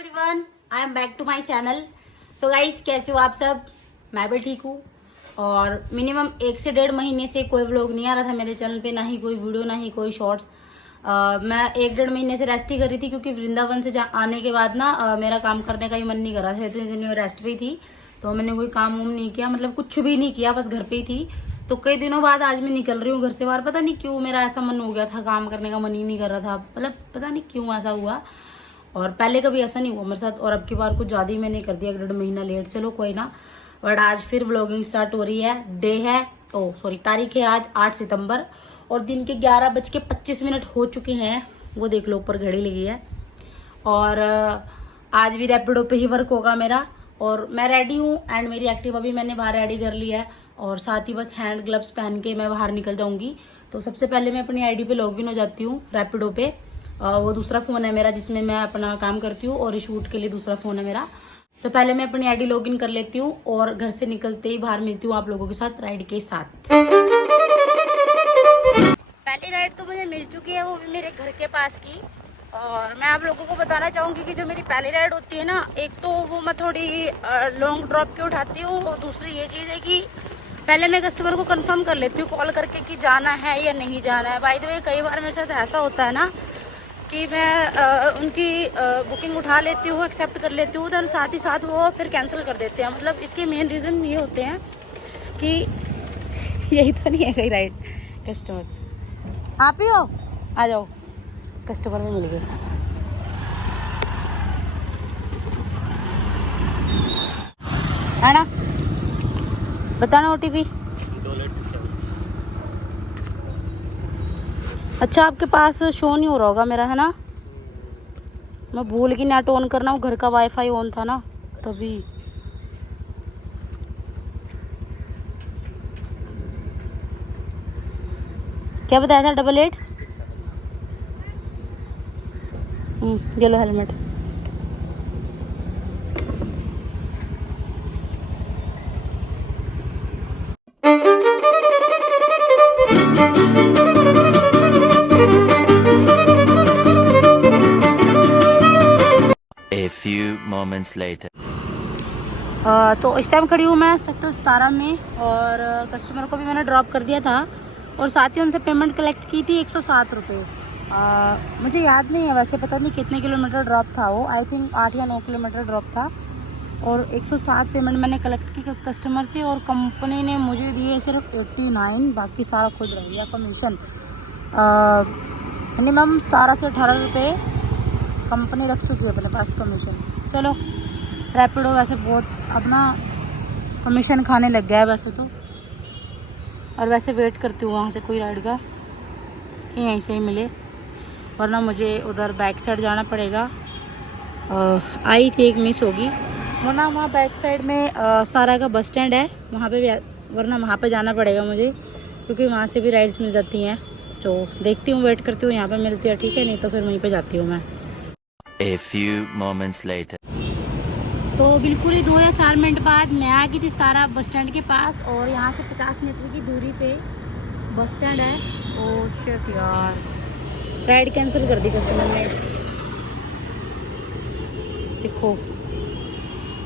Everyone, I am back to my channel. So guys, कैसे हो आप सब? मैं भी ठीक हूँ। और मिनिमम 1 से 1.5 महीने से कोई व्लॉग नहीं आ रहा था मेरे चैनल पे, ना ही कोई वीडियो ना ही कोई शॉर्ट्स। मैं 1-1.5 महीने से रेस्ट ही कर रही थी, क्योंकि वृंदावन से आने के बाद ना मेरा काम करने का ही मन नहीं कर रहा था। इतने दिन में रेस्ट पे थी तो मैंने कोई काम वूम नहीं किया, मतलब कुछ भी नहीं किया, बस घर पे ही थी। तो कई दिनों बाद आज मैं निकल रही हूँ घर से बाहर। पता नहीं क्यों मेरा ऐसा मन हो गया था, काम करने का मन ही नहीं कर रहा था, मतलब पता नहीं क्यों ऐसा हुआ। और पहले कभी ऐसा नहीं हुआ मेरे साथ, और अब की बार कुछ ज़्यादा ही मैंने कर दिया, 1.5 महीना लेट। चलो कोई ना, बट आज फिर व्लॉगिंग स्टार्ट हो रही है। डे है, तारीख है आज 8 सितंबर, और दिन के 11:25 हो चुके हैं। वो देख लो, ऊपर घड़ी लगी है। और आज भी रैपिडो पे ही वर्क होगा मेरा। और मैं रेडी हूँ, एंड मेरी एक्टिवा भी मैंने बाहर रेडी कर ली है, और साथ ही बस हैंड ग्लव्स पहन के मैं बाहर निकल जाऊंगी। तो सबसे पहले मैं अपनी आईडी पे लॉगिन हो जाती हूँ रैपिडो पे। वो दूसरा फ़ोन है मेरा जिसमें मैं अपना काम करती हूँ, और शूट के लिए दूसरा फ़ोन है मेरा। तो पहले मैं अपनी आईडी लॉगिन कर लेती हूँ, और घर से निकलते ही बाहर मिलती हूँ आप लोगों के साथ राइड के साथ। पहली राइड तो मुझे मिल चुकी है, वो भी मेरे घर के पास की। और मैं आप लोगों को बताना चाहूँगी कि जो मेरी पहली राइड होती है ना, एक तो वो मैं थोड़ी लॉन्ग ड्रॉप की उठाती हूँ, और दूसरी ये चीज़ है कि पहले मैं कस्टमर को कंफर्म कर लेती हूँ कॉल करके कि जाना है या नहीं जाना है। बाय द वे, कई बार मेरे साथ ऐसा होता है ना कि मैं उनकी बुकिंग उठा लेती हूँ, एक्सेप्ट कर लेती हूँ, देन साथ ही साथ वो फिर कैंसिल कर देते हैं। मतलब इसके मेन रीज़न ये होते हैं कि यही तो नहीं है कहीं राइड। कस्टमर आप ही हो, आ जाओ, कस्टमर में मिल गए। है ना, बताना OTP। अच्छा, आपके पास शो नहीं हो रहा होगा मेरा, है ना? मैं भूल गई नेट ऑन करना, वो घर का वाईफाई ऑन था ना तभी। क्या बताया था? 88। ये लो helmet. A few moments later. तो इस टाइम खड़ी हूँ मैं सेक्टर 17 में, और कस्टमर को भी मैंने ड्रॉप कर दिया था, और साथ ही उनसे पेमेंट कलेक्ट की थी 107 रुपये। मुझे याद नहीं है वैसे, पता नहीं कितने किलोमीटर ड्रॉप था वो, आई थिंक 8 या 9 किलोमीटर ड्रॉप था। और 107 पेमेंट मैंने कलेक्ट की कस्टमर से, और कंपनी ने मुझे दिए सिर्फ 89, बाकी सारा खुद रह गया कमीशन। मिनिमम 17 से 18 रुपये कंपनी रख चुकी है अपने पास कमीशन। चलो, रैपिडो वैसे बहुत अपना कमीशन खाने लग गया है वैसे तो। और वैसे वेट करती हूँ वहाँ से कोई राइड का, कि यहीं से ही मिले, वरना मुझे उधर बैक साइड जाना पड़ेगा। आई थी एक मिस होगी, वरना वहाँ बैक साइड में सतारा का बस स्टैंड है, वहाँ पे भी, वरना वहाँ पे जाना पड़ेगा मुझे, क्योंकि वहाँ से भी राइड्स मिल जाती हैं। तो देखती हूँ, वेट करती हूँ, यहाँ पे मिलती है ठीक है, नहीं तो फिर वहीं पे जाती हूँ मैं। A few moments later. तो बिल्कुल ही 2 या 4 मिनट बाद मैं आ गई थी सतारा बस स्टैंड के पास, और यहाँ से 50 मीटर की दूरी पे बस स्टैंड है। ओ शिट यार, राइड कैंसिल कर दी कस्टमर ने। देखो,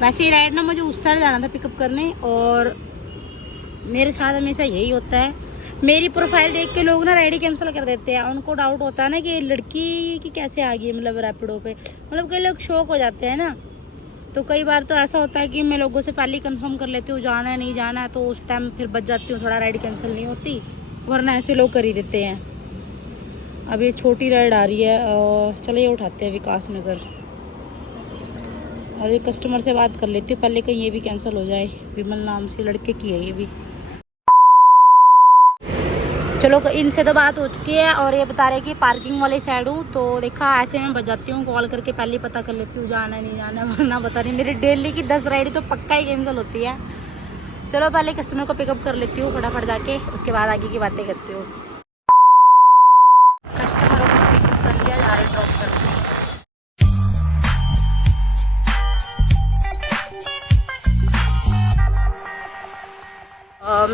वैसे ही राइड ना मुझे उस साइड जाना था पिकअप करने, और मेरे साथ हमेशा यही होता है, मेरी प्रोफाइल देख के लोग ना राइड ही कैंसिल कर देते हैं। उनको डाउट होता है ना कि लड़की की कैसे आ गई, मतलब रैपिडो पे, मतलब कई लोग शौक हो जाते हैं ना। तो कई बार तो ऐसा होता है कि मैं लोगों से पहले ही कंफर्म कर लेती हूँ जाना है नहीं जाना है, तो उस टाइम फिर बच जाती हूँ, थोड़ा राइड कैंसिल नहीं होती, वरना ऐसे लोग कर ही देते हैं। अब ये छोटी राइड आ रही है, चलो ये उठाते हैं विकास नगर, और ये कस्टमर से बात कर लेती हूँ पहले, कहीं ये भी कैंसिल हो जाए। विमल नाम से लड़के की है ये भी। चलो, इनसे तो बात हो चुकी है, और ये बता रहे कि पार्किंग वाली साइड हूँ। तो देखा, ऐसे में बजाती हूँ, कॉल करके पहले ही पता कर लेती हूँ जाना नहीं जाना, वरना बता नहीं, मेरी डेली की 10 राइड तो पक्का ही कैंसिल होती है। चलो, पहले कस्टमर को पिकअप कर लेती हूँ फटाफट जाके, उसके बाद आगे की बातें करती हूँ। कस्टमरों को पिकअप कर लिया, जा रहे ड्रॉप करने।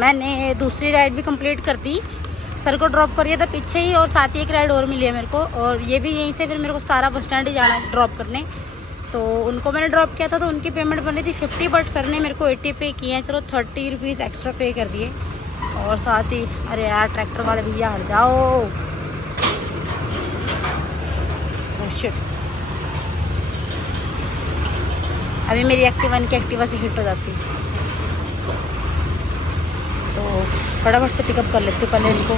मैंने दूसरी राइड भी कंप्लीट कर दी, सर को ड्रॉप कर दिया था पीछे ही, और साथ ही एक राइड और मिली है मेरे को, और ये भी यहीं से फिर मेरे को 17 बस स्टैंड ही जाना है ड्रॉप करने। तो उनको मैंने ड्रॉप किया था तो उनकी पेमेंट बनी थी 50, बट सर ने मेरे को 80 पे किए हैं। चलो 30 रुपीज़ एक्स्ट्रा पे कर दिए। और साथ ही अरे यार ट्रैक्टर वाले भैया हट जाओ। शिट, अभी मेरी एक्टिवा से हिट हो जाती, तो फटाफट से पिकअप कर लेते पहले इनको।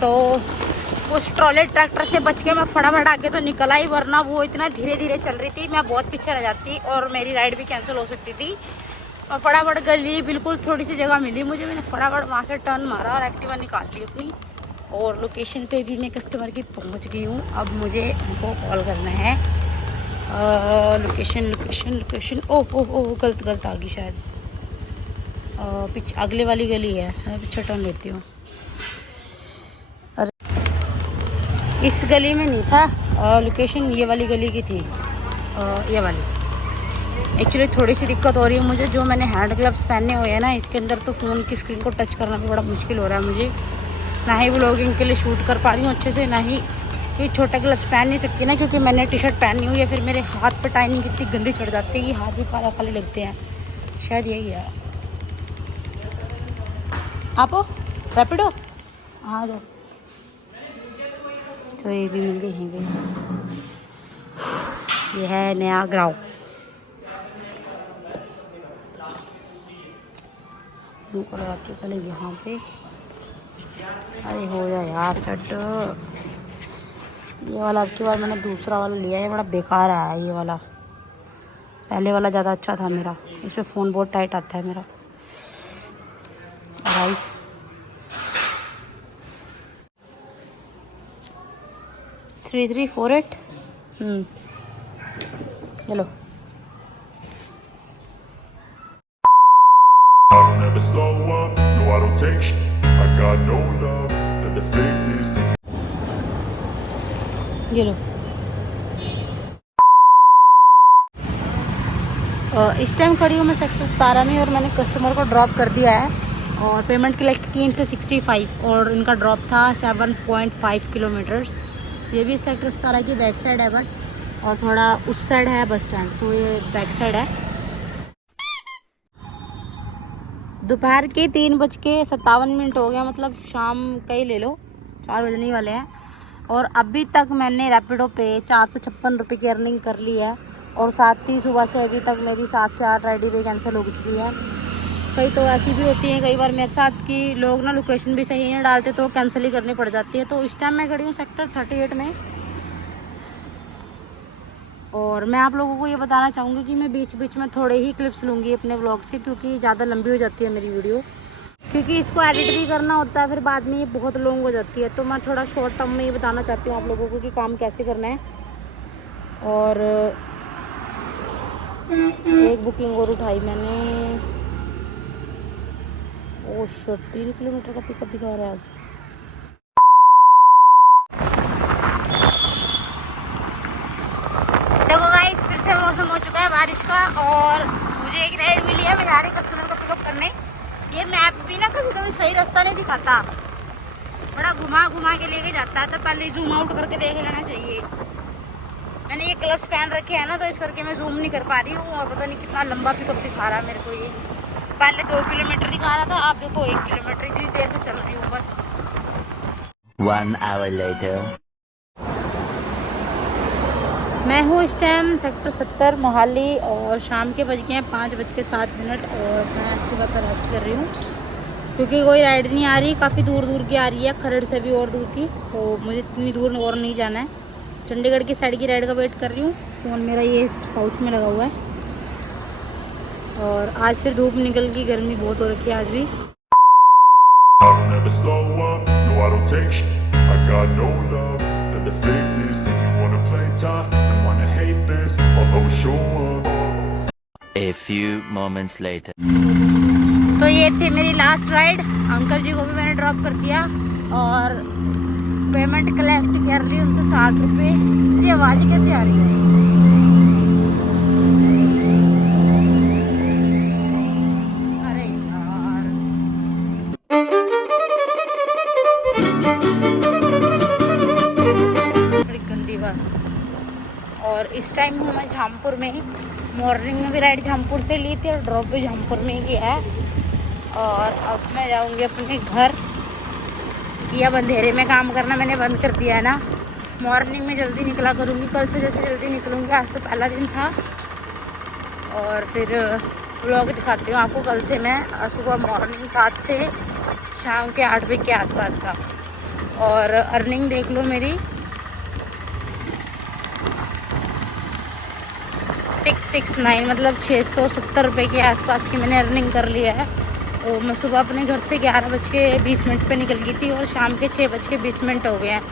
तो उस ट्रॉले ट्रैक्टर से बच के मैं फटाफट आके तो निकल आई, वरना वो इतना धीरे धीरे चल रही थी, मैं बहुत पीछे रह जाती और मेरी राइड भी कैंसिल हो सकती थी। और फटाफट गली बिल्कुल थोड़ी सी जगह मिली मुझे, मैंने फटाफट वहाँ से टर्न मारा और एक्टिवा निकाल ली अपनी। और लोकेशन पे भी मैं कस्टमर की पहुँच गई हूँ। अब मुझे उनको कॉल करना है। लोकेशन ओह गलत आ गई शायद। पीछे अगले वाली गली है, मैं पीछे टर्न लेती हूँ। अरे इस गली में नहीं था, लोकेशन ये वाली गली की थी, ये वाली। एक्चुअली थोड़ी सी दिक्कत हो रही है मुझे, जो मैंने हैंड ग्लव्स पहने हुए हैं ना, इसके अंदर तो फ़ोन की स्क्रीन को टच करना भी बड़ा मुश्किल हो रहा है मुझे। ना ही व्लॉगिंग के लिए शूट कर पा रही हूँ अच्छे से, ना ही ये छोटे ग्लव्स पहन नहीं सकती ना, क्योंकि मैंने टी शर्ट पहनी हुई है। फिर मेरे हाथ पे टाइनिंग कितनी गंदी चढ़ जाती है, ये हाथ भी काला काले लगते हैं। शायद यही है। आप हो रैपिडो? हाँ जाओ। तो ये भी मिल गई है। ये है नया ग्राउंड। उनको लगाती हूँ पहले यहाँ पे। अरे हो जाए यार सेट। ये वाला अब की बार मैंने दूसरा वाला लिया है, बड़ा बेकार आया है ये वाला। पहले वाला ज़्यादा अच्छा था मेरा, इसमें फ़ोन बहुत टाइट आता है मेरा भाई। 3348 चलो। I don't ever slow up, no I don't take shit. I got no love for the fakeness. ये लो। इस टाइम खड़ी हूँ मैं सेक्टर 17 में और मैंने कस्टमर को ड्रॉप कर दिया है। और पेमेंट कलेक्ट की इनसे 65 और इनका ड्रॉप था 7.5 किलोमीटर्स। ये भी सेक्टर 17 की बैक साइड है, बट और थोड़ा उस साइड है बस स्टैंड, तो ये बैक साइड है। दोपहर के 3:57 हो गया, मतलब शाम का ही ले लो, 4 बजने वाले हैं। और अभी तक मैंने रैपिडो पे 456 रुपये की अर्निंग कर ली है। और साथ ही सुबह से अभी तक मेरी 7 से 8 राइडें भी कैंसिल हो चुकी है। कई तो ऐसी भी होती हैं कई बार मेरे साथ कि लोग ना लोकेशन भी सही नहीं डालते तो कैंसिल ही करनी पड़ जाती है। तो इस टाइम मैं खड़ी हूँ सेक्टर 38 में। और मैं आप लोगों को ये बताना चाहूँगी कि मैं बीच बीच में थोड़े ही क्लिप्स लूँगी अपने व्लॉग्स के, क्योंकि ज़्यादा लंबी हो जाती है मेरी वीडियो, क्योंकि इसको एडिट भी करना होता है, फिर बाद में ये बहुत लॉन्ग हो जाती है। तो मैं थोड़ा शॉर्ट टर्म में ये बताना चाहती हूँ आप लोगों को कि काम कैसे करना है। और एक बुकिंग और उठाई मैंने। ओह शिट, 3 किलोमीटर का पिकअप दिखा रहा है आज। देखो गाइस, फिर से मौसम हो चुका है बारिश का और मुझे एक राइड मिली है। मैं जा रही कस्टमर को पिकअप करने। ये मैप भी ना कभी कभी सही रास्ता नहीं दिखाता, बड़ा घुमा घुमा के लेके जाता है। तो पहले जूम आउट करके देख लेना चाहिए। मैंने ये ग्लव्स पहन रखे हैं ना, तो इस करके मैं जूम नहीं कर पा रही हूँ। और पता नहीं कितना लंबा पिकअप दिखा रहा है मेरे को। ये पहले 2 किलोमीटर दिखा रहा था, अब देखो 1 किलोमीटर। इतनी देर से चल रही हूँ बस। 1 hour later. मैं हूँ इस टाइम सेक्टर 70 मोहाली और शाम के बज गए हैं 5:07 और मैं एक्टिवा पर रेस्ट कर रही हूँ, क्योंकि कोई राइड नहीं आ रही। काफ़ी दूर दूर की आ रही है, खरड़ से भी और दूर की, तो मुझे इतनी दूर और नहीं जाना है। चंडीगढ़ की साइड की राइड का वेट कर रही हूँ। फ़ोन मेरा ये पाउच में लगा हुआ है। और आज फिर धूप निकल गई, गर्मी बहुत हो रखी है आज भी। I don't ever slow up, no I don't take shit. I got no love for the fakeness. If you wanna play tough and wanna hate this, I'll always show up. A few moments later. तो ये थी मेरी last ride. Uncle जी को भी मैंने drop कर दिया और पेमेंट कलेक्ट कर ली उनसे 60 रुपये। ये आवाज़ कैसे आ रही है? अरे यार, बड़ी गंदी बात। और इस टाइम हूँ मैं झामपुर में ही। मॉर्निंग में भी राइड झामपुर से ली थी और ड्रॉप भी झामपुर में ही है। और अब मैं जाऊँगी अपने घर कि अब अंधेरे में काम करना मैंने बंद कर दिया है ना। मॉर्निंग में जल्दी निकला करूँगी, कल से जैसे जल्दी निकलूँगी। आज तो पहला दिन था। और फिर व्लॉग दिखाती हूँ आपको कल से मैं सुबह मॉर्निंग 7 से शाम के 8 बजे के आसपास का। और अर्निंग देख लो मेरी 669 मतलब 670 रुपये के आसपास की मैंने अर्निंग कर लिया है। तो मैं सुबह अपने घर से 11:20 पर निकल गई थी और शाम के 6:20 हो गए हैं।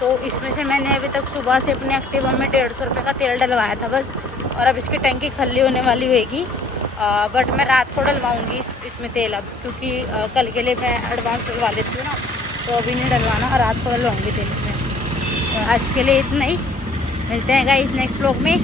तो इसमें से मैंने अभी तक सुबह से अपने एक्टिवा में 150 रुपये का तेल डलवाया था बस। और अब इसकी टंकी खाली होने वाली होगी, बट मैं रात को डलवाऊँगी इसमें तेल अब, क्योंकि कल के लिए मैं एडवांस डलवा लेती हूँ ना, तो अभी नहीं डलवाना, रात को डलवाऊँगी तेल इसमें। तो आज के लिए इतना ही, मिलते हैं गाइस नेक्स्ट व्लॉग में।